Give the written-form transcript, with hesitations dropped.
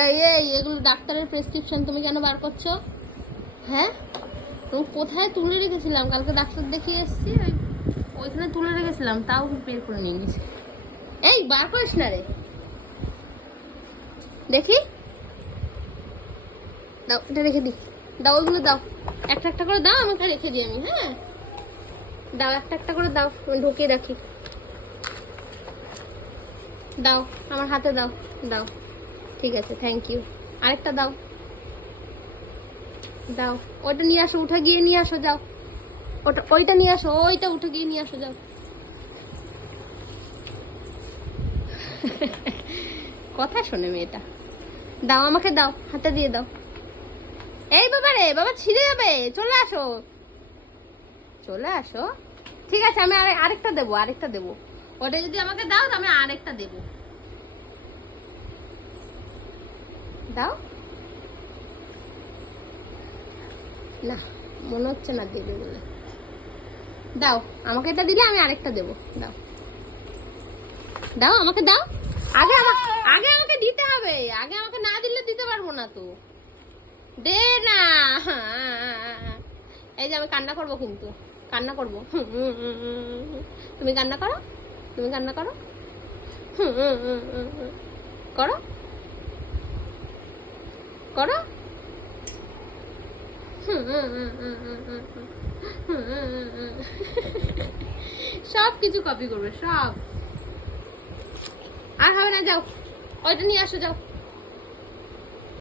এই এই এগুলো ডাক্তারের প্রেসক্রিপশন, তুমি কেন বার করছো? হ্যাঁ, তুমি কোথায় তুলে রেখেছিলাম? কালকে ডাক্তার দেখিয়ে এসেছি, ওইখানে তুলে রেখেছিলাম, তাও বের করে নিয়ে গেছি। এই বার করিস না রে, দেখি। দাও, এটা রেখে দিই। দাও, ওইগুলো দাও, একটা একটা করে দাও, আমাকে রেখে দিই আমি। হ্যাঁ দাও, একটা একটা করে দাও, আমি ঢুকিয়ে রাখি। দাও, আমার হাতে দাও। দাও, ঠিক আছে, থ্যাংক ইউ। আরেকটা দাও, দাও। ওইটা নিয়ে আসো, উঠে গিয়ে নিয়ে আসো, যাও। ওইটা নিয়ে আসো, ওইটা উঠে গিয়ে নিয়ে আসো, যাও। কথা শোনে মেয়েটা। দাও, আমাকে দাও, হাতে দিয়ে দাও। এই বাবা রে, বাবা ছিঁড়ে যাবে, চলে আসো, চলে আসো। ঠিক আছে, আমি আরেকটা দেবো, আরেকটা দেবো। ওটা যদি আমাকে দাও, আমি আরেকটা দেবো। দাও না, মনে হচ্ছে না দেবে বলে। দাও, আমাকে এটা দিলে আমি আরেকটা দেবো। দাও, দাও, আমাকে দাও। আগে আমাকে দিতে হবে, আগে আমাকে না দিলে দিতে পারবো না তো। দে না। এই যে আমি কান্না করবো, কিন্তু কান্না করবো। তুমি কান্না করো, তুমি কান্না করো, করো, করো। সব কিছু কপি করবে, সব। আর হবে না, যাও, ওইটা নিয়ে আসো, যাও।